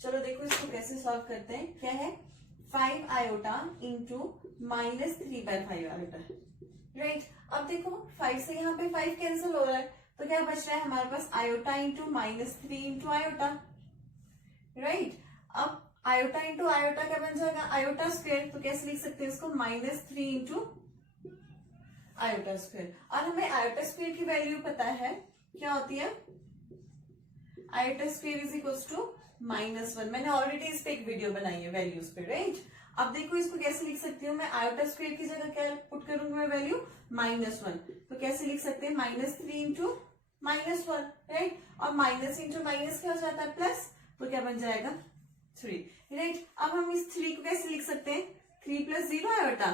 चलो देखो इसको कैसे सॉल्व करते हैं। क्या है, 5 आयोटा इंटू -3/5 आयोटा, राइट। अब देखो 5 से यहाँ पे 5 कैंसिल हो रहा है, तो क्या बच रहा है हमारे पास iota into -3 into iota, right. अब आयोटा इंटू आयोटा क्या बन जाएगा, आयोटा स्क्वायर, तो कैसे लिख सकते हैं इसको, -3 इंटू आयोटा स्क्वायर। और हमें आयोटा स्क्वायर की वैल्यू पता है क्या होती है, iota square is equal to -1। मैंने ऑलरेडी इस पे एक वीडियो बनाई है वैल्यूज पे, राइट। अब देखो इसको कैसे लिख सकती हूँ मैं, आयोटा स्क्वायर की जगह क्या पुट करूंगी मैं वैल्यू, -1। तो कैसे लिख सकते हैं, -3 इंटू -1, राइट। और माइनस इंटू माइनस क्या हो जाता है, प्लस, तो क्या बन जाएगा 3, राइट। अब हम इस 3 को कैसे लिख सकते हैं, 3 + 0 आयोटा,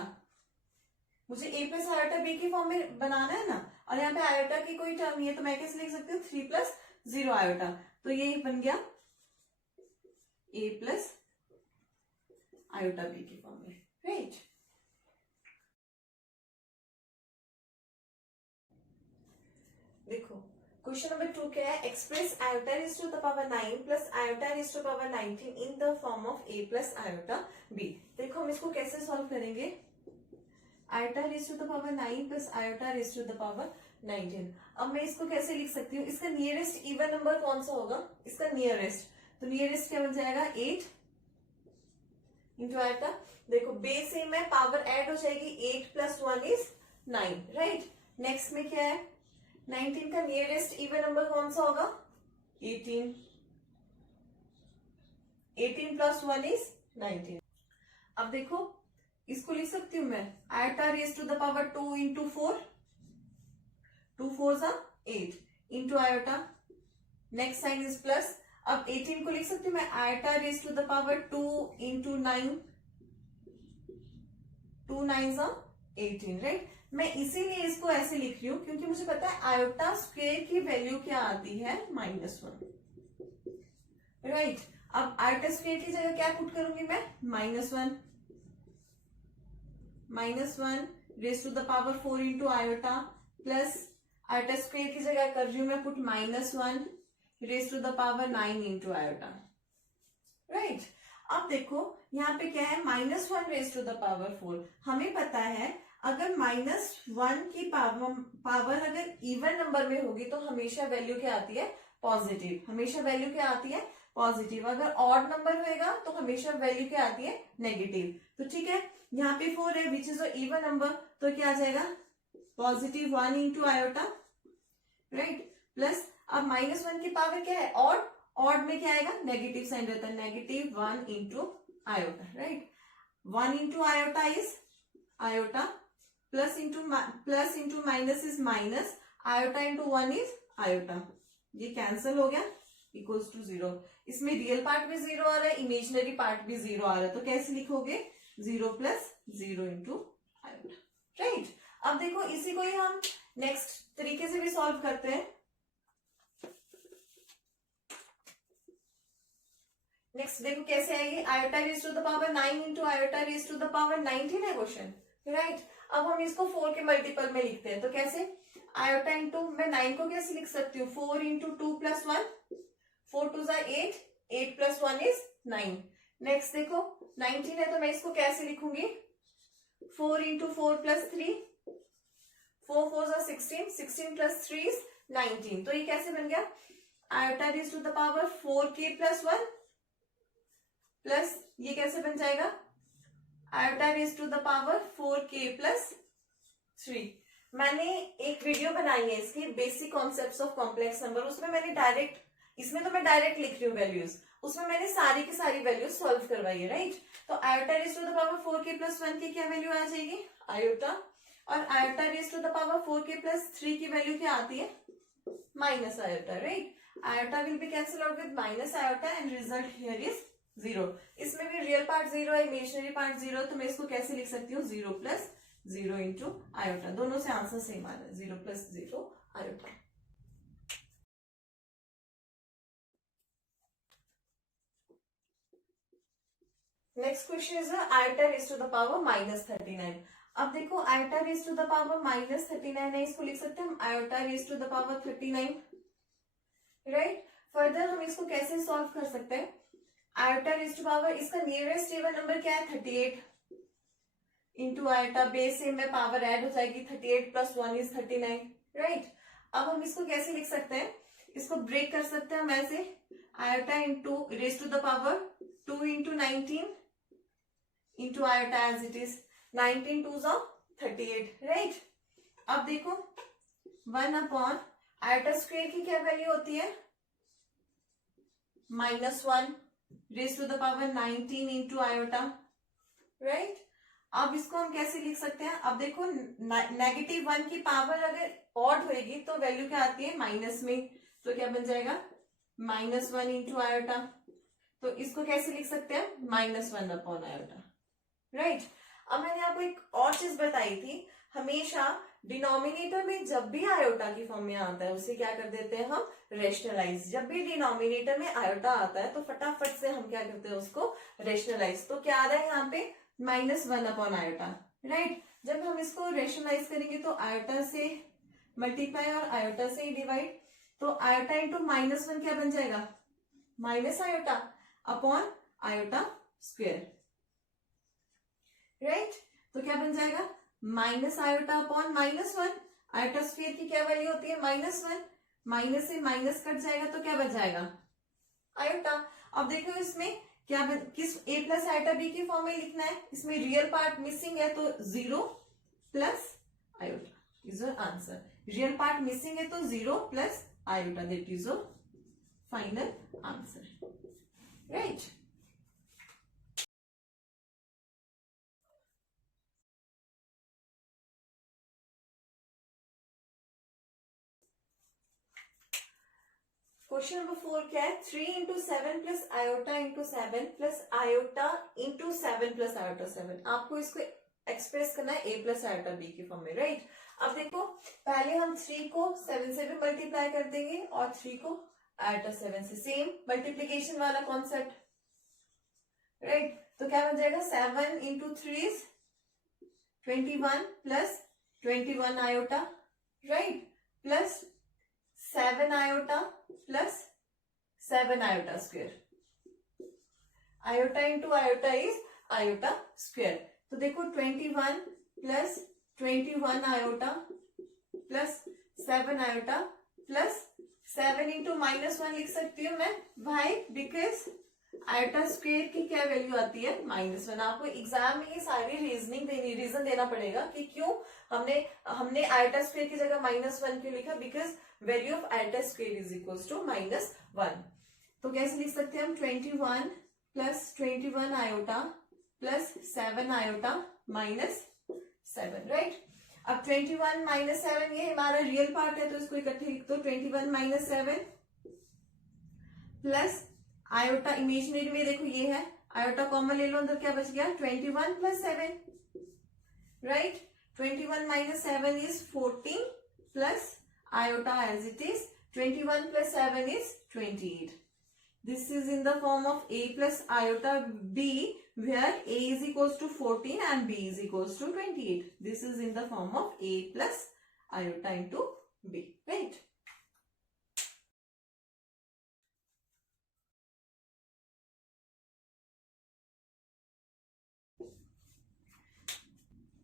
मुझे a + आयोटा b की फॉर्म में बनाना है ना, और यहाँ पे आयोटा की कोई टर्म नहीं है, तो मैं कैसे लिख सकती हूँ, 3 + 0 आयोटा, तो ये बन गया a + आयोटा b की फॉर्म में, राइट। देखो क्वेश्चन नंबर 2 क्या है, express iota raise to the power 9 plus iota raise to the power 19 in the form of a + iota b। देखो हम इसको कैसे सॉल्व करेंगे, iota raise to the power 9 plus iota raise to the power 19। अब मैं इसको कैसे लिख सकती हूँ, इसका नियरेस्ट इवन नंबर कौन सा होगा, इसका नियरेस्ट, तो नियरेस्ट क्या बन जाएगा, 8 इंटू आयोटा। देखो बेस से में पावर ऐड हो जाएगी, 8 + 1 = 9, राइट। नेक्स्ट में क्या है, 19 का नियरेस्ट इवन नंबर कौन सा होगा, 18, 18 + 1 = 19। अब देखो इसको लिख सकती हूँ मैं, iota raise to the power 2 into 4, 2 4 = 8 into iota, next sign is plus. अब 18 को लिख सकती हूँ मैं, iota raise to the power 2 into 9, 2 9 = 18, right. मैं इसीलिए इसको ऐसे लिख रही हूँ क्योंकि मुझे पता है आयोटा स्क्वायर की वैल्यू क्या आती है, -1, राइट। अब आयोटा स्क्वायर की जगह क्या पुट करूंगी मैं, -1 raise to the power 4 into iota, plus iota square की जगह कर रही हूं मैं put -1 raise to the power 9 into iota, right. अब देखो यहाँ पे क्या है, -1 रेज़ टू द पावर 4। हमें पता है अगर -1 की पावर अगर इवन नंबर में होगी तो हमेशा वैल्यू क्या आती है, पॉजिटिव, हमेशा वैल्यू क्या आती है, पॉजिटिव। अगर ऑड नंबर होएगा तो हमेशा वैल्यू क्या आती है, नेगेटिव। तो ठीक है, यहाँ पे 4 है विच इज इवन नंबर, तो क्या आ जाएगा, +1 इंटू आयोटा, राइट। प्लस अब -1 की पावर क्या है, ऑड, ऑड में क्या आएगा, नेगेटिव साइन रहता है, -1 into iota, right. 1 into iota is iota, plus into minus is minus, iota into 1 is iota, ये कैंसिल हो गया, इक्वल्स टू 0। इसमें रियल पार्ट भी 0 आ रहा है, इमेजिनरी पार्ट भी 0 आ रहा है, तो कैसे लिखोगे, 0 + 0 इंटू आयोटा, राइट। अब देखो इसी को ही हम नेक्स्ट तरीके से भी सॉल्व करते हैं। नेक्स्ट देखो कैसे आएगी, iota raise to the power 9 into iota raise to the power 19 है क्वेश्चन, राइट। अब हम इसको 4 के मल्टीपल में लिखते हैं, तो कैसे, आयोटा इंटू, मैं 9 को कैसे लिख सकती हूँ, 4 इंटू 2 + 1, 4 2 = 8, 8 + 1 = 9। नेक्स्ट देखो 19 है तो मैं इसको कैसे लिखूंगी, 4 इंटू 4 + 3, 4 4 = 16, 16 + 3 = 19। तो ये कैसे बन गया, iota raise to the power 4k + 1 plus ये कैसे बन जाएगा, iota raise to the power 4k + 3। मैंने एक वीडियो बनाई है इसकी, basic concepts of complex number, उसमें मैंने डायरेक्ट, इसमें तो मैं डायरेक्ट लिख रही हूँ वैल्यूज, उसमें मैंने सारी की सारी वैल्यूज सॉल्व करवाई है, राइट। तो iota raise to the power 4k + 1 की क्या वैल्यू आ जाएगी, आयोटा, और iota raise to the power 4k + 3 की वैल्यू क्या आती है, minus iota, right. Iota will be cancel out with minus iota and result here is 0। इसमें भी रियल पार्ट 0 है, इमेजिनरी पार्ट 0, तो मैं इसको कैसे लिख सकती हूँ, 0 + 0 इंटू आयोटा, दोनों से आंसर सेम आ रहा है, 0 + 0 iota. Next question is iota raise to the power -39। अब देखो iota raise to the power -39 है, इसको लिख सकते हैं हम iota raise to the power 39, right. Further हम इसको कैसे सॉल्व कर सकते हैं, आयोटा रेज टू पावर, इसका नियरेस्ट इवन नंबर क्या है 38 इंटू आयोटा, बेस से में पावर ऐड हो जाएगी 38 प्लस 1 इज 39, राइट। अब हम इसको कैसे लिख सकते हैं, इसको ब्रेक कर सकते हैं हम ऐसे, iota into raise to the power 2 into 19 into iota as it is, 19 to 38, right. अब देखो 1 अपॉन आयोटा स्क्वायर की क्या वैल्यू होती है -1 raise to the power 19 into iota, right. अब इसको हम कैसे लिख सकते हैं, अब देखो -1 की पावर अगर ऑड होएगी तो वैल्यू क्या आती है माइनस में, तो क्या बन जाएगा -1 इंटू आयोटा। तो इसको कैसे लिख सकते हैं -1 अपॉन आयोटा, राइट। अब मैंने आपको एक और चीज बताई थी, हमेशा डिनोमिनेटर में जब भी आयोटा की फॉर्म में आता है उसे क्या कर देते हैं हम रेशनलाइज। जब भी डिनोमिनेटर में आयोटा आता है तो फटाफट से हम क्या करते हैं उसको रेशनलाइज। तो क्या आ रहा है यहाँ पे -1 अपॉन आयोटा, राइट। जब हम इसको रेशनलाइज करेंगे तो आयोटा से मल्टीप्लाई और आयोटा से डिवाइड, तो आयोटा इंटू -1 क्या बन जाएगा minus iota upon iota square, right. तो क्या बन जाएगा minus iota upon -1, iota square की क्या वैल्यू होती है -1, माइनस से माइनस कट जाएगा तो क्या बच जाएगा आयोटा। अब देखो इसमें क्या किस a प्लस आयोटा b की फॉर्म में लिखना है, इसमें रियल पार्ट मिसिंग है तो 0 plus iota is your answer. Real part missing है तो 0 plus iota, that is your final answer, right. Question number 4 क्या है, 3 into 7 plus iota into 7 plus iota into 7 plus iota 7। आपको इसको एक्सप्रेस करना है a प्लस आयोटा b की form में, राइट। अब देखो पहले हम 3 को 7 से भी मल्टीप्लाई कर देंगे और 3 को आयोटा 7 से, सेम मल्टीप्लीकेशन वाला कॉन्सेप्ट, राइट। तो क्या बन जाएगा 7 into 3 is 21 plus 21 iota, right, plus 7 iota plus 7 iota square, iota into iota is iota square. तो देखो 21 plus 21 iota plus 7 iota plus 7 into -1 लिख सकती हूँ मैं, वाई बिकॉज आयोटा स्क्वायर की क्या वैल्यू आती है -1। आपको एग्जाम में ये सारी रीजन देना पड़ेगा कि क्यों हमने आयोटा स्क्वायर की जगह -1 क्यों लिखा, because value of iota square is equal to -1। तो कैसे लिख सकते हैं हम 21 plus 21 iota plus 7 iota -7, right. अब 21 -7 ये हमारा रियल पार्ट है तो इसको इकट्ठे लिख दो, 21 -7 प्लस आयोटा इमेजिनरी में देखो ये है, आयोटा कॉमन ले लो, अंदर क्या बच गया 21 plus 7, right. 21 -7 is 14 plus iota as it is 21 plus 7 is 28. This is in the form of a plus iota b where a is equals to 14 and b is equals to 28. This is in the form of a plus iota into b, right.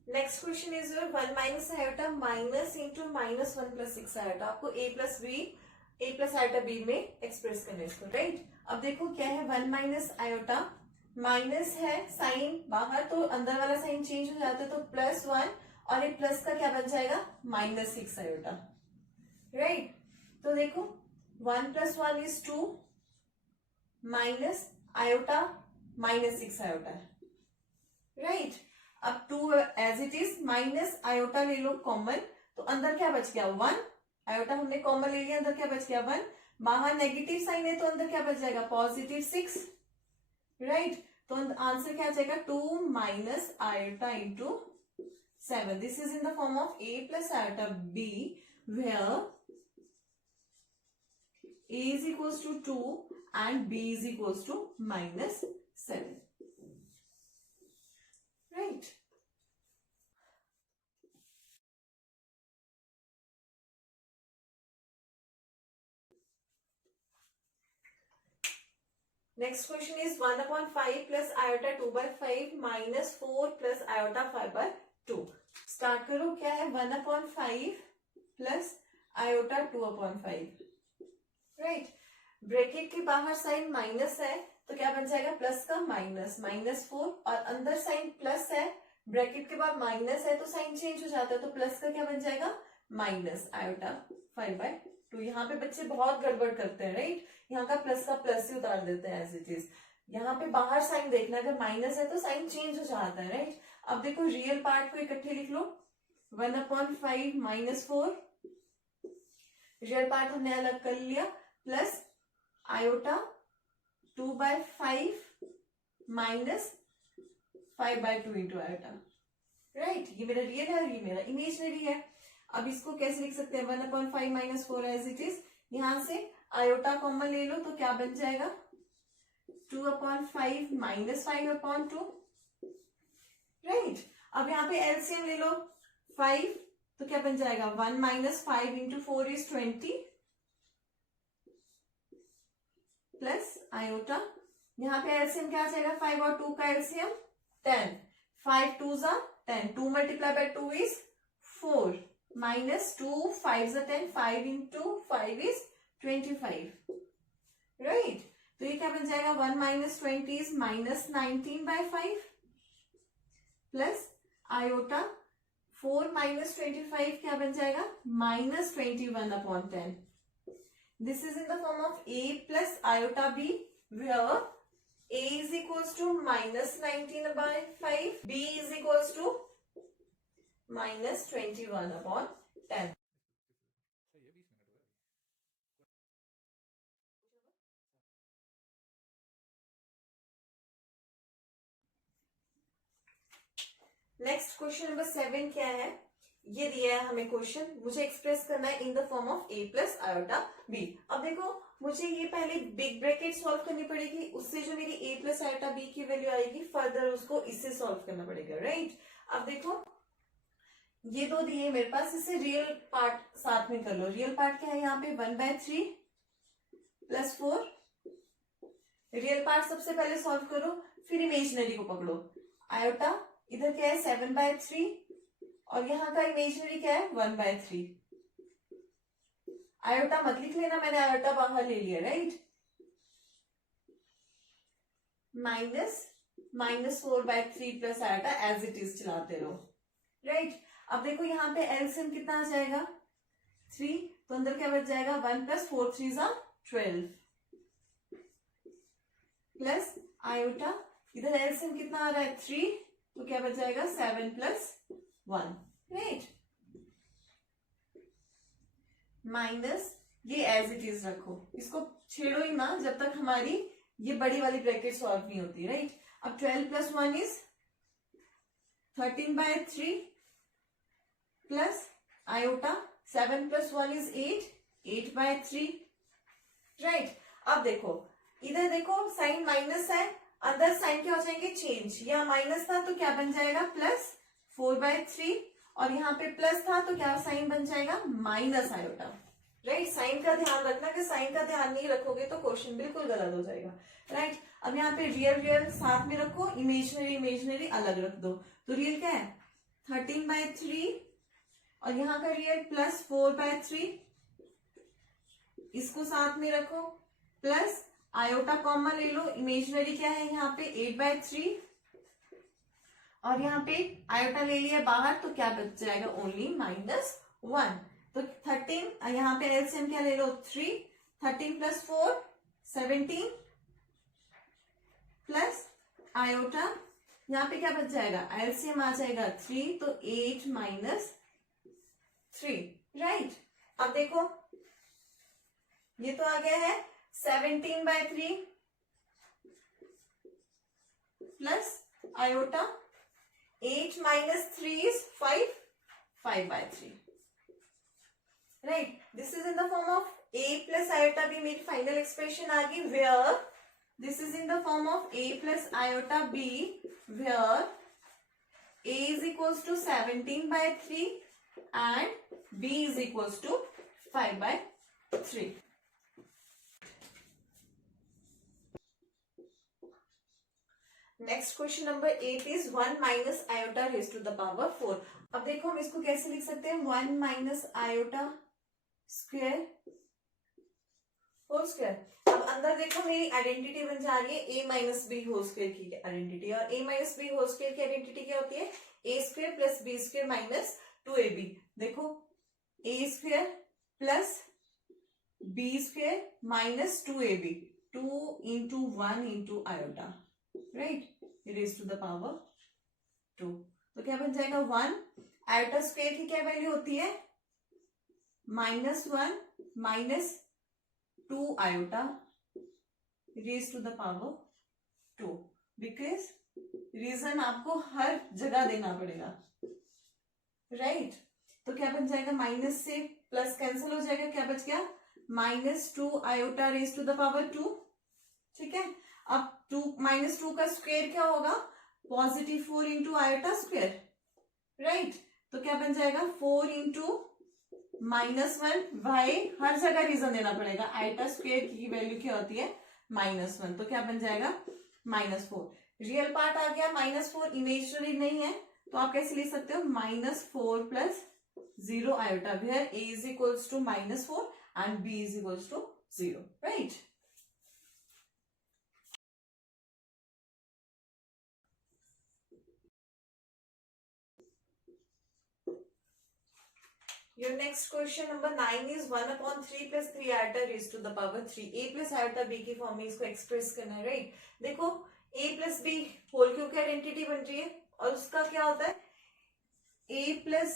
Next question is your 1 minus iota minus into -1 plus 6 iota. आपको a plus iota b में express करना है इसको, right. अब देखो क्या है 1 minus iota, minus है साइन बाहर तो अंदर वाला साइन चेंज हो जाता है तो +1 और एक प्लस का क्या बन जाएगा -6 आयोटा, राइट। तो देखो 1 + 1 इज 2 माइनस आयोटा -6 आयोटा है, राइट। अब 2 as it is minus iota ले लो कॉमन, तो अंदर क्या बच गया 1, आयोटा हमने कॉमन ले लिया, अंदर क्या बच गया 1, बाहर नेगेटिव साइन है तो अंदर क्या बच जाएगा +6, राइट। तो आंसर क्या आ जाएगा 2 minus iota into 7। This is in the form of a plus iota b where a is equals to 2 and b is equals to -7, right. Next question is 1/5 plus iota 2/5 minus 4 plus iota 5/2. Start करो. क्या है? 1/5 plus iota 2/5. Right. Bracket के बाहर sign minus है तो क्या बन जाएगा? प्लस का माइनस, -4, और अंदर साइन प्लस है, ब्रैकेट के बाद माइनस है तो साइन चेंज हो जाता है, तो प्लस का क्या बन जाएगा? Minus iota 5/2. यहाँ पे बच्चे बहुत गड़बड़ करते हैं. राइट. यहाँ का प्लस ही उतार देते हैं एज इट इज. यहाँ पे बाहर साइन देखना, अगर माइनस है तो साइन चेंज हो जाता है. राइट. अब देखो रियल पार्ट को इकट्ठे लिख लो. 1/5 -4, रियल पार्ट हमने अलग कर लिया, plus iota 2/5 minus 5/2 into iota. Right. ये मेरा रियल है और ये मेरा इमेजनरी है. अब इसको कैसे लिख सकते हैं? 1/5 -4 एज इट इज. यहां से आयोटा कॉमन ले लो तो क्या बन जाएगा? 2/5 माइनस 5/2. राइट. अब यहाँ पे एलसीएम ले लो. 5 तो क्या बन जाएगा? 1 minus 5 into 4 is 20 plus iota. यहाँ पे एलसीएम क्या आ जाएगा? 5 और 2 का LCM 10. 5 2s are 10. 2 multiplied by 2 is 4. Minus 2, 5s are 10. 5 into 5 is 25. Right. तो ये क्या बन जाएगा? 1 minus 20 is minus 19/5 plus iota 4 minus 25 क्या बन जाएगा? minus 21/10. This is in the form of a plus iota b, where a is equals to minus 19/5, b is equals to minus 21/10. Next question number 7 क्या है? ये दिया है हमें question, मुझे एक्सप्रेस करना है इन the form of a plus iota b. अब देखो मुझे ये पहले बिग ब्रैकेट सॉल्व करनी पड़ेगी, उससे जो मेरी a प्लस आयोटा b की वैल्यू आएगी फर्दर उसको इससे सॉल्व करना पड़ेगा. राइट. अब देखो ये दो दिए मेरे पास, इससे रियल पार्ट साथ में कर लो. रियल पार्ट क्या है? यहाँ पे 1/3 प्लस 4. रियल पार्ट सबसे पहले सॉल्व करो, फिर इमेजिनरी को पकड़ो. आयोटा इधर क्या है? 7/3 और यहाँ का इमेजिनरी क्या है? 1/3. आयोटा मत लिख लेना, मैंने आयोटा बाहर ले लिया. Right. -4/3 plus iota as it is चलाते रहो. राइट. अब देखो यहाँ पे एलसीएम कितना आ जाएगा? 3. तो अंदर क्या बच जाएगा? 1 plus 4 3s are 12 plus iota इधर एलसीएम कितना आ रहा है? 3. तो क्या बच जाएगा? 7 प्लस 1. राइट. माइनस ये एज इट इज रखो, इसको छेड़ो ही ना जब तक हमारी ये बड़ी वाली ब्रैकेट सॉल्व नहीं होती. राइट. अब 12 plus 1 is 13/3 plus iota 7 plus 1 is 8/3. Right. अब देखो इधर देखो साइन माइनस है, अंदर साइन क्या हो जाएंगे? चेंज. यहाँ माइनस था तो क्या बन जाएगा? प्लस 4/3, और यहाँ पे प्लस था तो क्या साइन बन जाएगा? Minus iota. राइट. साइन का ध्यान रखना कि साइन का ध्यान नहीं रखोगे तो क्वेश्चन बिल्कुल गलत हो जाएगा. राइट. अब यहाँ पे रियल साथ में रखो, इमेजिनरी अलग रख दो. तो रियल क्या है? 13/3 और यहाँ का रियल प्लस 4/3, इसको साथ में रखो, प्लस आयोटा कॉमन ले लो, इमेजिनरी क्या है यहाँ पे? 8/3 और यहाँ पे आयोटा ले लिया बाहर तो क्या बच जाएगा? ओनली -1. तो 13, यहाँ पे एलसीएम क्या ले लो? 3. 13 प्लस 4 17 प्लस आयोटा यहाँ पे क्या बच जाएगा? एलसीएम आ जाएगा 3, तो 8 माइनस 3. राइट. अब देखो ये तो आ गया है 17/3 plus iota 8 minus 3 is 5, 5/3. Right. This is in the form of a plus iota b. मेरी फाइनल एक्सप्रेशन आ गई, where this is in the form of a plus iota b, where a is equals to 17/3 and b is equals to 5/3. Next question number 8 is 1 minus iota raise to the power 4। अब देखो हम इसको कैसे लिख सकते हैं, 1 minus iota square whole square. अब अंदर देखो मेरी आइडेंटिटी बन जा रही है a minus b whole square की आइडेंटिटी, और a minus b whole square की आइडेंटिटी क्या होती है, a square plus b square minus 2ab। देखो a square plus b square minus 2ab, 2 into 1 into iota, right, raise to the power 2। तो क्या बन जाएगा 1, आयोटा स्क्वायर की क्या वैल्यू होती है, -1 minus 2 iota raise to the power 2। Because reason आपको हर जगह देना पड़ेगा, राइट। तो क्या बन जाएगा, माइनस से प्लस कैंसिल हो जाएगा, क्या बच गया, -2 iota raise to the power 2, ठीक है। अब 2 -2 का स्क्वायर क्या होगा, +4 इंटू आयोटा स्क्वायर, राइट। तो क्या बन जाएगा 4 इंटू -1, वाई हर जगह रीजन देना पड़ेगा, आयोटा स्क्वायर की वैल्यू क्या होती है -1, तो क्या बन जाएगा -4। रियल पार्ट आ गया -4, इमेजिनरी नहीं है, तो आप कैसे लिख सकते हो, -4 plus 0 iota, where a is equals to -4 and b is equals to 0, right. Your next question number 9 is 1/3 plus 3 iota raised to the power 3। a plus iota b की फॉर्म में इसको एक्सप्रेस करना है, राइट। देखो a plus b whole cube की identity बन रही है, और उसका क्या होता है, a plus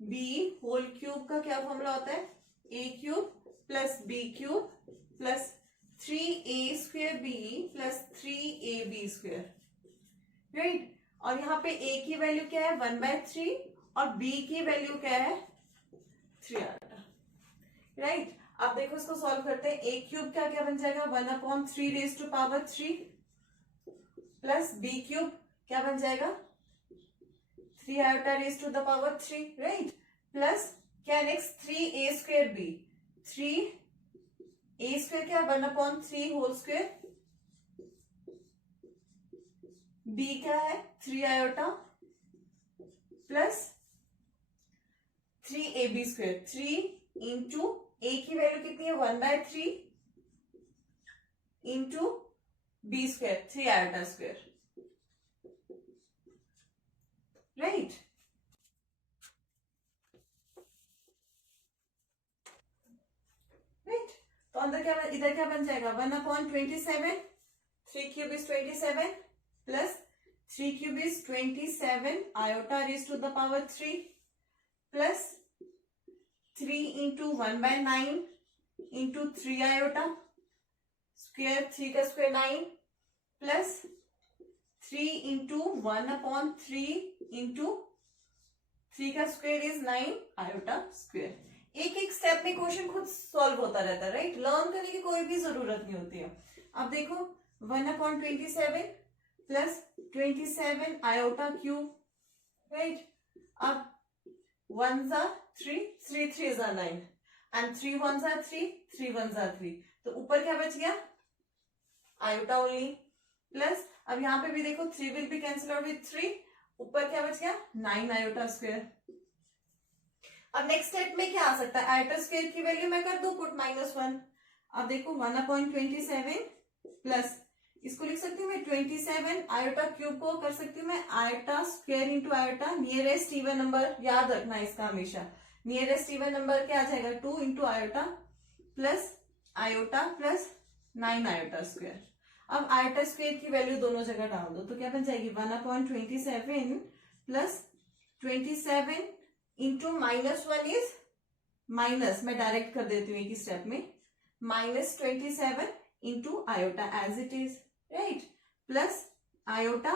b whole cube का क्या फॉर्मूला होता है, a cube plus b cube plus 3a square b plus 3ab square, right. और यहाँ पे a की वैल्यू क्या है 1/3 और b की वैल्यू क्या है 3 आयोटा, राइट। अब देखो इसको सॉल्व करते हैं, a क्यूब का क्या बन जाएगा 1/3 raise to power 3 plus b cube क्या बन जाएगा 3 iota raise to the power 3, right, plus क्या next 3a square b, 3a square क्या 1/3 होल स्क्वायर, b क्या है 3 iota plus 3ab square, 3 into a की वैल्यू कितनी है 1/3 into b square 3 iota square, right. Right, तो अंदर क्या इधर क्या बन जाएगा 1/27, 3 cube is 27 plus 3 cube is 27 iota raise to the power 3 plus 3 into 1/9 into 3 iota square, 3 का स्क्वायर 9 प्लस 3 इंटू 1/3 इंटू 3 का स्क्वायर इज 9 आयोटा स्क्वायर। एक एक स्टेप में क्वेश्चन खुद सॉल्व होता रहता है, राइट, लर्न करने की कोई भी जरूरत नहीं होती है। अब देखो 1/27 प्लस 27 आयोटा क्यूब, राइट। अब 1s are 3, 3 3s are 9 and 3 1s are 3, 3 1s are 3, तो ऊपर क्या बच गया आयोटा ओनली, प्लस अब यहाँ पे भी देखो 3 will be cancel out with 3, ऊपर क्या बच गया 9 आयोटा स्क्वायर। अब नेक्स्ट स्टेप में क्या आ सकता है, आयोटा स्क्वायर की वैल्यू मैं कर दू पुट -1। अब देखो 1/27 प्लस इसको लिख सकती हूँ मैं 27 आयोटा क्यूब को कर सकती हूँ मैं iota square into iota, nearest even number याद रखना है इसका हमेशा, नियरेस्ट इवन नंबर क्या आ जाएगा 2 into iota plus iota plus 9 iota square. अब आयोटा स्क्वायर की वैल्यू दोनों जगह डाल दो, तो क्या बन जाएगी 1/27 प्लस 27 इंटू -1 इज माइनस, मैं डायरेक्ट कर देती हूँ एक ही स्टेप में, -27 into iota as it is, right, plus iota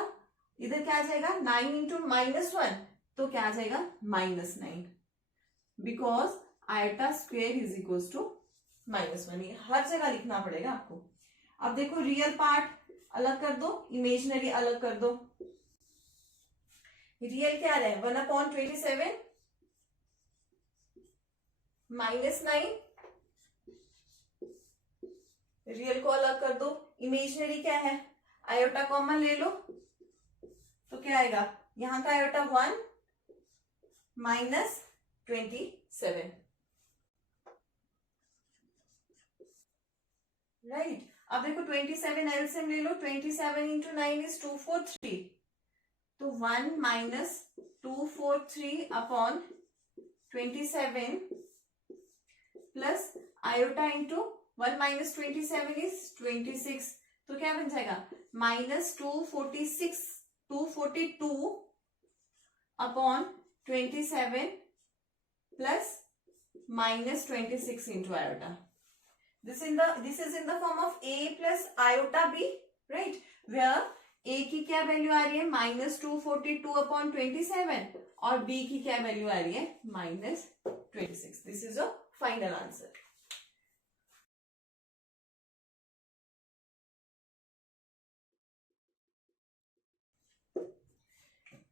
इधर क्या आ जाएगा 9 इंटू -1, तो क्या आ जाएगा -9, because iota square is equal to -1, ये हर जगह लिखना पड़ेगा आपको। अब देखो रियल पार्ट अलग कर दो, इमेजिनरी अलग कर दो। रियल क्या रहे 1/27 -9, रियल को अलग कर दो। इमेजिनरी क्या है आयोटा कॉमन ले लो, तो क्या आएगा, यहां का आयोटा 1 माइनस 27, राइट। अब देखो 27 एलसीएम ले लो, 27 इंटू 9 इज 243, तो 1 minus 243 upon 27 plus iota into 1 minus 27 is 26, तो क्या बन जाएगा minus 242 upon 27 plus minus 26 into iota. This is in the form of a plus iota b, right? Where a की क्या वैल्यू आ रही है माइनस 242 अपॉन 27 और b की क्या वैल्यू आ रही है minus 26. This is a final answer.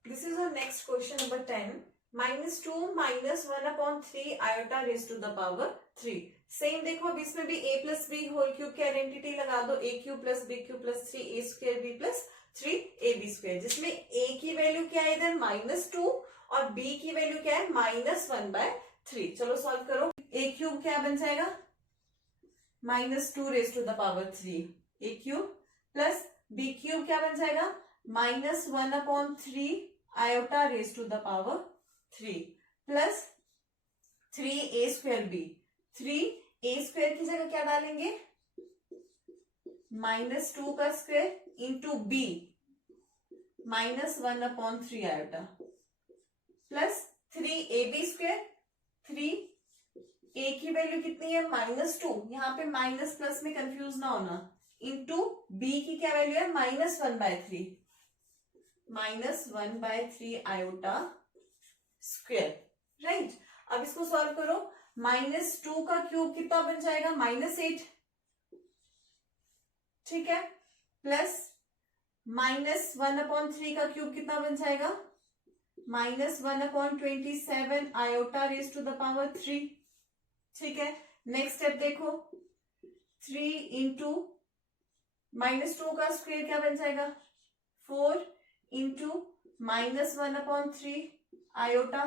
This is our next question number 10. Minus 2 minus 1 upon 3 iota raise to the power 3. Same देखो अब इसमें भी a plus b whole cube की आइडेंटिटी लगा दो, a cube plus b cube plus 3 a square b plus 3 ab square, जिसमें a की value क्या है इधर माइनस 2 और b की वैल्यू क्या है माइनस 1/3. चलो सॉल्व करो. a क्यूब क्या बन जाएगा minus 2 raise to the power 3 a cube plus b cube क्या बन जाएगा minus 1 upon 3 iota raise to the power 3 plus 3a square b. 3a square की जगह क्या डालेंगे माइनस 2 का square into b minus 1 upon 3 iota plus 3ab square. 3a की value कितनी है माइनस 2, यहाँ पे माइनस प्लस में कंफ्यूज ना होना, इंटू b की क्या वैल्यू है minus 1/3, minus 1/3 iota square, right. अब इसको सॉल्व करो. माइनस 2 का क्यूब कितना बन जाएगा माइनस 8, ठीक है, प्लस माइनस 1 अपॉन 3 का क्यूब कितना बन जाएगा minus 1 upon 27 iota raise to the power 3, ठीक है. नेक्स्ट स्टेप देखो, 3 इंटू माइनस 2 का स्क्वायर क्या बन जाएगा 4 into minus 1 upon 3 iota,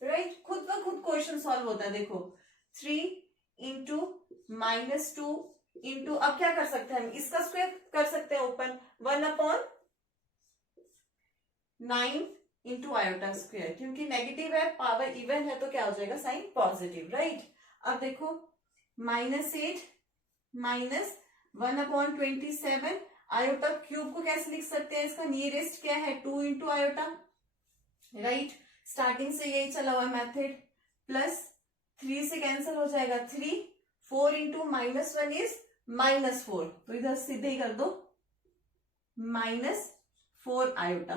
right. खुद ब खुद क्वेश्चन सॉल्व होता है. देखो 3 इंटू माइनस 2 इंटू, अब क्या कर सकते हैं हम इसका स्क्वायर कर सकते हैं open 1 upon 9 into iota square, क्योंकि नेगेटिव है पावर इवन है तो क्या हो जाएगा साइन पॉजिटिव, राइट. अब देखो minus 8 minus 1 upon 27 iota cube को कैसे लिख सकते हैं, इसका नियरेस्ट क्या है 2 इंटू आयोटा, राइट. स्टार्टिंग से यही चला हुआ मेथड, प्लस 3 से कैंसिल हो जाएगा 3, 4 इंटू माइनस 1 इज माइनस 4, तो इधर सीधे ही कर दो माइनस 4 आयोटा,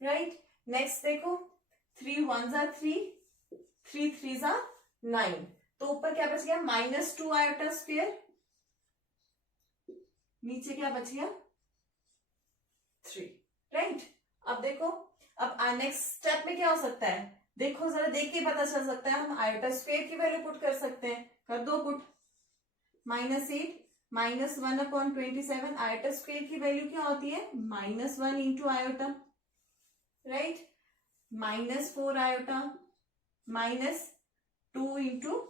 राइट. नेक्स्ट देखो 3 1 जा 3, 3 3 जा 9, तो ऊपर क्या बच गया माइनस 2 आयोटा स्क्वायर, नीचे क्या बच गया 3, राइट. अब देखो अब नेक्स्ट स्टेप में क्या हो सकता है, देखो जरा देख के पता चल सकता है, हम आयोटा स्क्वायर की वैल्यू पुट कर सकते हैं, कर दो put. Minus 8 minus 1 upon 27 iota square की वैल्यू क्या होती है minus 1 into iota, right. Minus 4 iota minus 2 into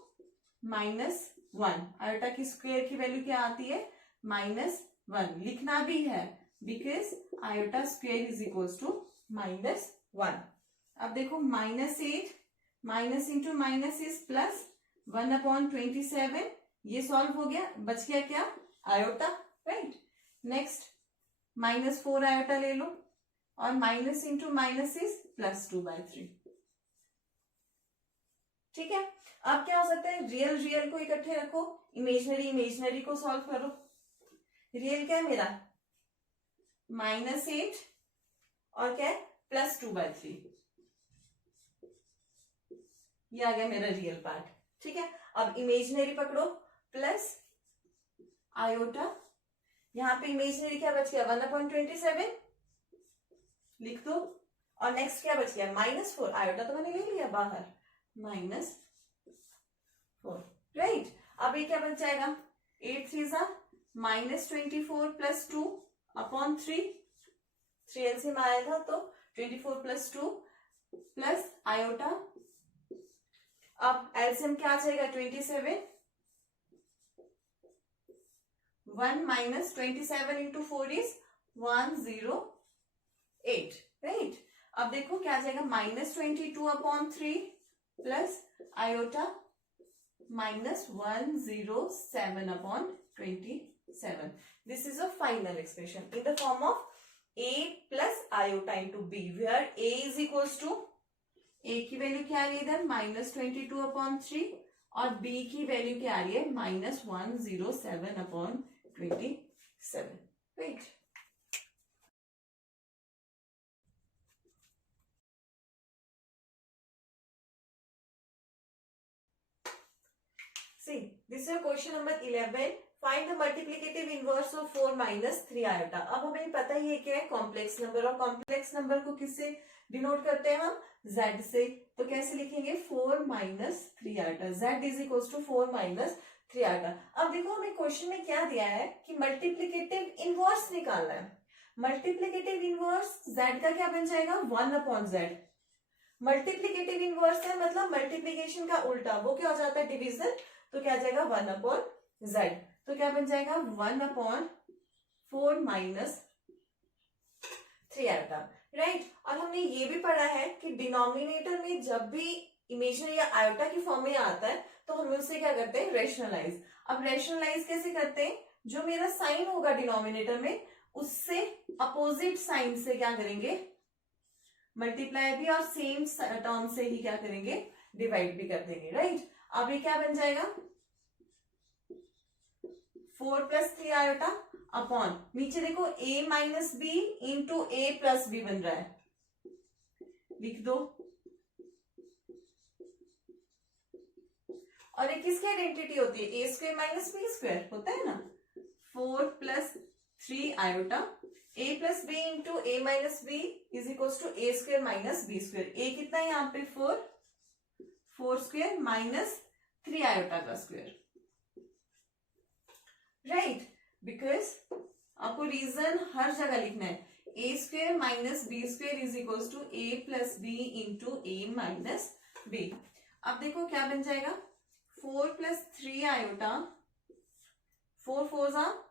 minus 1, iota की स्क्वायर की वैल्यू क्या आती है -1. लिखना भी है because iota square is equals to -1. अब देखो -8 minus into minus is plus 1 upon 27, ये सॉल्व हो गया, बच गया क्या आयोटा, राइट. नेक्स्ट -4 आयोटा ले लो और माइनस इंटू माइनस इज +2/3, ठीक है. अब क्या हो सकता है, रियल रियल को इकट्ठे रखो, इमेजनरी इमेजनरी को सॉल्व करो. रियल क्या है मेरा -8 और क्या है +2/3, ये आ गया मेरा रियल पार्ट, ठीक है. अब इमेजनरी पकड़ो, प्लस आयोटा, यहां पे इमेजनरी क्या बच गया 1/27 लिख दो, और नेक्स्ट क्या बच गया -4, आयोटा तो मैंने ले लिया बाहर, -4, राइट. अब ये क्या बन जाएगा 8 3 -24 + 2 अपॉन 3, 3 एलसीएम आया था तो 24 प्लस 2 प्लस आयोटा, अब एलसीएम क्या आ जाएगा 27, 1 माइनस 27 इंटू 4 इज 108, राइट। अब देखो क्या आ जाएगा -22/3 plus iota -107/27. This is a final expression in the form of a plus iota into b, where a is equals to, a की वैल्यू क्या आ रही है इधर -22/3 और b की वैल्यू क्या आ रही है -107/27, right. See, this is question number 11. Find the multiplicative inverse of 4 minus 3 iota. अब हमें पता ही है क्या है कॉम्प्लेक्स नंबर, और कॉम्प्लेक्स नंबर को किससे डिनोट करते हैं हम z से, तो कैसे लिखेंगे 4 minus 3 iota, z is equals to 4 minus 3 iota. अब देखो हमें क्वेश्चन में क्या दिया है कि मल्टीप्लीकेटिव इनवर्स निकालना है। मल्टीप्लीकेटिव इनवर्स z का क्या बन जाएगा 1/z। मल्टीप्लीकेटिव इनवर्स है मतलब मल्टीप्लीकेशन का उल्टा, वो क्या हो जाता है डिवीजन, तो क्या आ जाएगा 1/z, तो क्या बन जाएगा 1/4 minus 3 iota, राइट। और हमने ये भी पढ़ा है कि डिनोमिनेटर में जब भी इमेजिनरी या आयोटा की फॉर्म में आता है तो हम उससे क्या करते हैं रेशनलाइज। अब रेशनलाइज कैसे करते हैं, जो मेरा साइन होगा डिनोमिनेटर में उससे अपोजिट साइन से क्या करेंगे मल्टीप्लाई भी, और सेम टर्म से ही क्या करेंगे डिवाइड भी कर देंगे, राइट। अब ये क्या बन जाएगा 4 + 3 आयोटा अपॉन, नीचे देखो a - b into a + b बन रहा है, लिख दो। और ये किसकी आइडेंटिटी होती है a² - b² होता है ना। 4 + 3 iota a + b into a - b is equals to a² - b²। a कितना है यहाँ पे 4² माइनस 3 आयोटा का स्क्वायर, राइट। बिकॉज आपको रीजन हर जगह लिखना है, a² - b² is equals to a + b into a - b। अब देखो क्या बन जाएगा 4 + 3 आयोटा, 4 4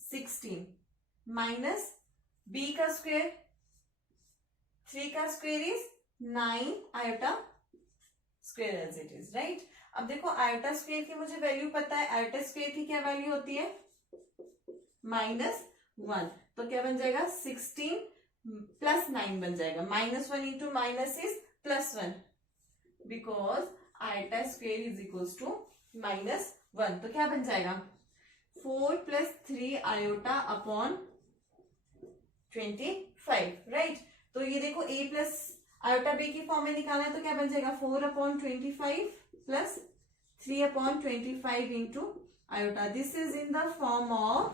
16 माइनस b का स्क्वायर, 3 का square is 9 iota square as it is, right. अब देखो आयोटा स्क्वायर की मुझे वैल्यू पता है, आयोटा स्क्वायर की क्या वैल्यू होती है -1, तो क्या बन जाएगा 16 + 9 बन जाएगा, -1 into minus is +1, because iota square is equals to -1, तो क्या बन जाएगा 4 + 3 आयोटा अपॉन 25, राइट। तो ये देखो a प्लस आयोटा b की फॉर्म में निकालना है तो क्या बन जाएगा 4/25 plus 3/25 into iota. This is in the form of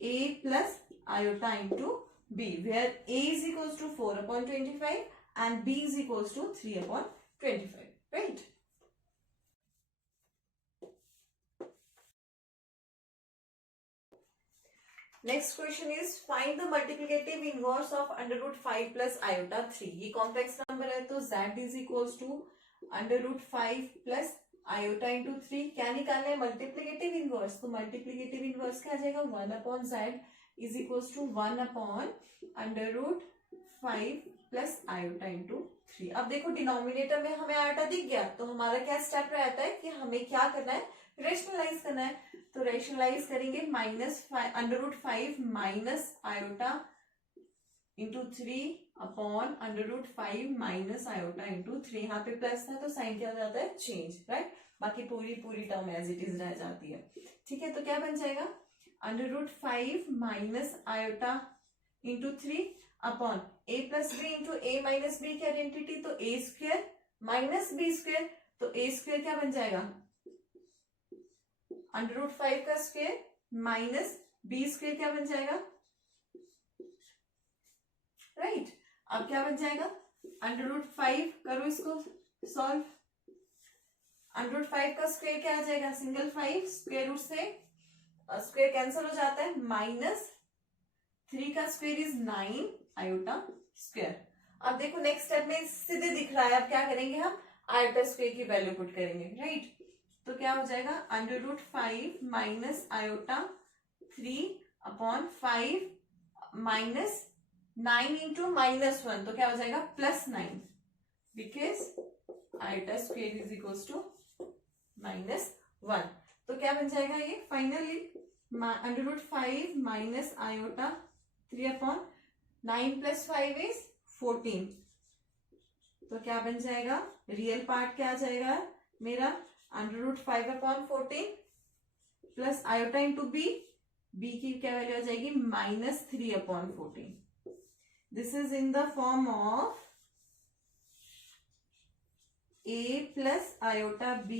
a plus iota into b, where a is equals to 4/25 and b is equals to 3/25, right. Next question is find the multiplicative inverse of √5 + iota 3। ये complex number है तो z is equals to √5 + iota into 3। क्या निकालना है multiplicative inverse, तो multiplicative inverse क्या आ जाएगा 1/z is equals to 1/√5 + iota into 3। अब देखो डिनोमिनेटर में हमें आयोटा दिख गया तो हमारा क्या स्टेप रहता है कि हमें क्या करना है रेशनलाइज करना है, तो रेशनलाइज करेंगे √5 minus iota into 3 upon √5 minus iota into 3। यहाँ पे प्लस था तो साइन क्या हो जाता है चेंज, राइट। बाकी पूरी टर्म एज इट इज रह जाती है, ठीक है। तो क्या बन जाएगा √5 minus iota into 3 upon a + b into a - b की आइडेंटिटी, तो a² - b², तो a² क्या बन जाएगा √5 का स्क्वायर माइनस b² क्या बन जाएगा, राइट। अब क्या बन जाएगा √5 करो इसको सॉल्व, √5 का स्क्वायर क्या आ जाएगा सिंगल 5, स्क्वायर रूट से स्क्वायर कैंसिल हो जाता है, माइनस 3 का स्क्वायर इज 9 आयोटा स्क्वायर। अब देखो नेक्स्ट स्टेप में सीधे दिख रहा है, अब क्या करेंगे हम, आयोटा स्क्वायर की वैल्यू पुट करेंगे, राइट। तो क्या हो जाएगा, √5 माइनस आयोटा 3/5 माइनस 9 इंटू -1, तो क्या हो जाएगा +9, because iota square is equals to -1। तो क्या बन जाएगा ये फाइनली, √5 माइनस आयोटा 3/9 + 5 इज 14। तो क्या बन जाएगा, रियल पार्ट क्या आ जाएगा मेरा, √5/14 प्लस आयोटा इंटू बी की क्या वैल्यू आ जाएगी, -3/14। This is in the form of a plus iota b,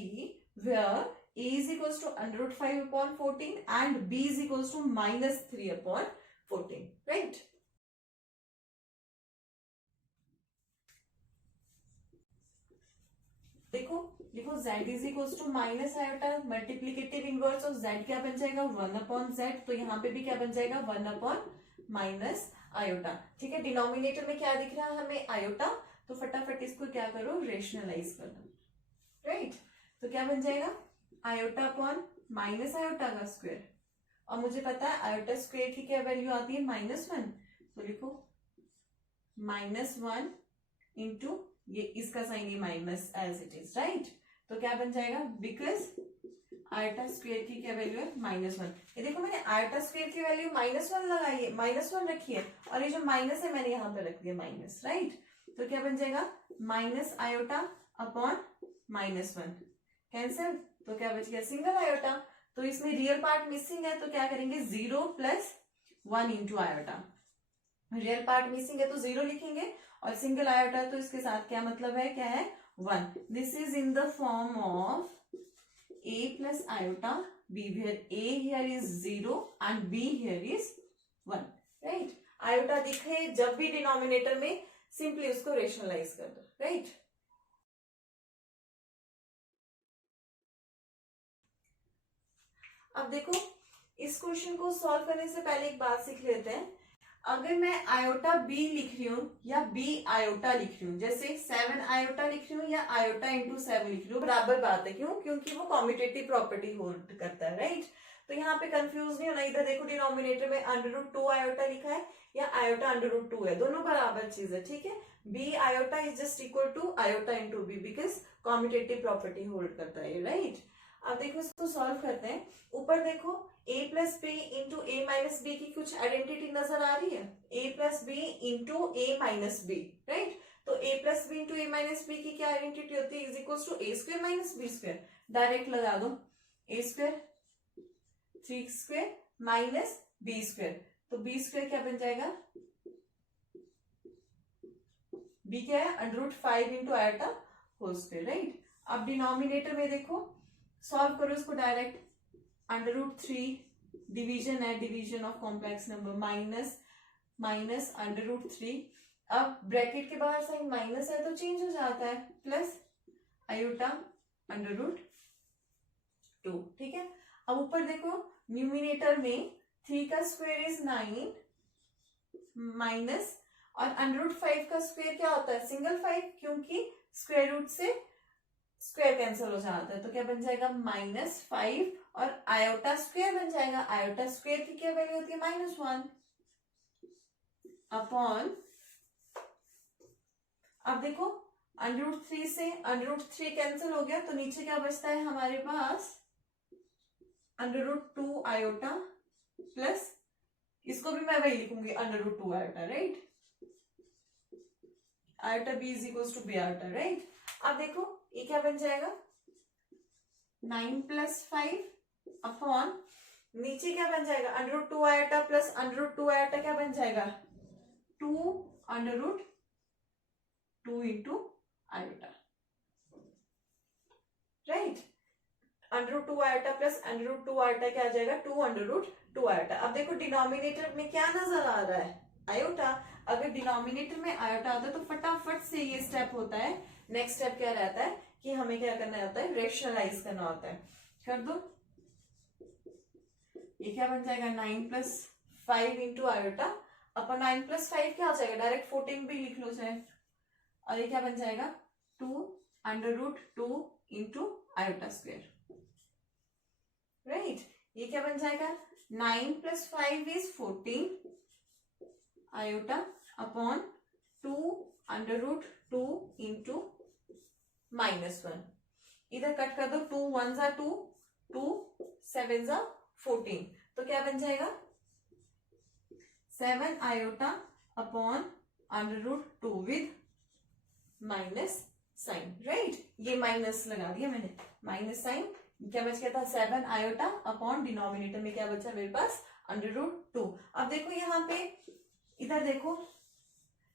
where a is equals to √5/14 and b is equals to -3/14, right? देखो लिखो z is equals to minus iota, multiplicative inverse of z क्या बन जाएगा, 1/z। तो यहाँ पे भी क्या बन जाएगा, 1/- आयोटा। ठीक है, डिनोमिनेटर में क्या दिख रहा है हमें, आयोटा। तो फटाफट इसको क्या करो, रेशनलाइज कर दो, राइट। तो क्या बन जाएगा, आयोटा अपॉन माइनस आयोटा का स्क्वायर, और मुझे पता है आयोटा स्क्वायर की क्या वैल्यू आती है, -1। तो लिखो -1 इंटू ये इसका साइन ये minus as it is, right. तो क्या बन जाएगा, बिकॉज आयोटा स्क्वायर की क्या वैल्यू है, -1। ये देखो मैंने आयोटा स्क्वायर की वैल्यू -1 लगाई है, -1 रखी है, और ये जो माइनस है मैंने यहाँ पे रख दिया माइनस, राइट। तो क्या बन जाएगा, माइनस आयोटा अपॉन -1 कैंसिल, तो क्या बच गया, सिंगल आयोटा। तो इसमें रियल पार्ट मिसिंग है, तो क्या करेंगे, 0 + 1 into iota. Real part missing है तो 0 लिखेंगे, और सिंगल आयोटा तो इसके साथ क्या मतलब है, क्या है, 1। This is in the form of a plus iota b, where a here is 0 and b here is 1, right। Iota दिखे जब भी डिनोमिनेटर में, सिंपली उसको रेशनलाइज कर दो, राइट। अब देखो इस क्वेश्चन को सॉल्व करने से पहले एक बात सीख लेते हैं। अगर मैं आयोटा बी लिख रही हूँ या बी आयोटा लिख रही हूँ, जैसे 7 आयोटा लिख रही हूँ या आयोटा इंटू 7 लिख रही हूँ, बराबर बात है। क्यों, क्योंकि वो कॉम्यूटेटिव प्रॉपर्टी होल्ड करता है, राइट। तो यहाँ पे कंफ्यूज नहीं होना, इधर देखो डिनोमिनेटर में √2 आयोटा लिखा है या आयोटा √2 है, दोनों बराबर चीज है, ठीक है। B iota is just equal to iota into b, because commutative property hold करता है, राइट। अब देखो इसको सॉल्व करते हैं। ऊपर देखो a + b into a - b की कुछ आइडेंटिटी नजर आ रही है, a + b into a - b, right. तो a + b into a - b की क्या आइडेंटिटी होती है, is equal to a² - b²। Direct लगा दो, a² 3² माइनस b², तो b² क्या बन जाएगा, b क्या है, √5 into iota whole square, right. अब डिनोमिनेटर में देखो सॉल्व करो इसको डायरेक्ट, √3 डिवीजन है, division of complex number, minus √3। अब ब्रैकेट के बाहर साइन माइनस है तो चेंज हो जाता है, प्लस आयोटा √2, ठीक है। अब ऊपर देखो न्यूमिनेटर में 3 का स्क्वायर इज 9 माइनस, और √5 का स्क्वायर क्या होता है, सिंगल 5, क्योंकि स्क्वायर रूट से स्क्वायर कैंसिल हो जाता है। तो क्या बन जाएगा, -5, और आयोटा स्क्वायर बन जाएगा, आयोटा स्क्वायर की क्या वैल्यू होती है, -1 अपॉन, अब देखो √3 से √3 कैंसिल हो गया, तो नीचे क्या बचता है हमारे पास, √2 आयोटा प्लस, इसको भी मैं वही लिखूंगी √2 iota, right. Iota b is equal to b iota, right. अब देखो ये क्या बन जाएगा, 9 + 5 अपॉन, नीचे क्या बन जाएगा, √2 आयोटा प्लस √2 आयोटा क्या बन जाएगा, 2 into iota, right. √2 iota plus √2 iota क्या आ जाएगा, 2 आयोटा। अब देखो डिनोमिनेटर में क्या नजर आ रहा है, आयोटा। अगर डिनोमिनेटर में आयोटा होता है तो फटाफट से ये स्टेप होता है। नेक्स्ट स्टेप क्या रहता है कि हमें क्या करना होता है, रेशनलाइज करना होता है। कर दो, ये क्या बन जाएगा, 9 + 5 इंटू आयोटा अपन 9 प्लस 5 क्या हो जाएगा, डायरेक्ट 14 भी लिख लो चाहे, और ये क्या बन जाएगा 2 under root 2 into iota square, right. ये क्या बन जाएगा 9 plus 5 is 14 iota upon 2 under root 2 into -1, इधर कट कर दो, 2 1 जा 2, 2 7 जा 14, तो क्या बन जाएगा 7 iota upon under root 2 with minus sign, right. ये माइनस लगा दिया मैंने, माइनस साइन, क्या बच गया था 7 आयोटा अपॉन डिनोमिनेटर में क्या बचा मेरे पास अंडर रूट 2। अब देखो यहाँ पे, इधर देखो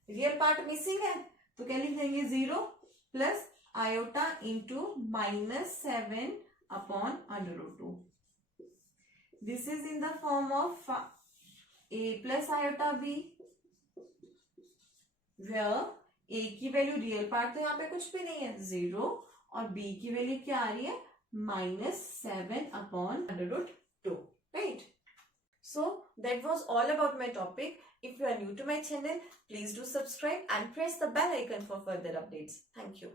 रियल पार्ट मिसिंग है, तो क्या लिख देंगे 0 plus iota into -7 upon under root 2। This is in the form of a plus iota b, where a की वैल्यू रियल पार्ट तो यहाँ पे कुछ भी नहीं है 0, और b की वैल्यू क्या आ रही है -7 upon under root 2, right? So that was all about my topic. If you are new to my channel, please do subscribe and press the bell icon for further updates. Thank you.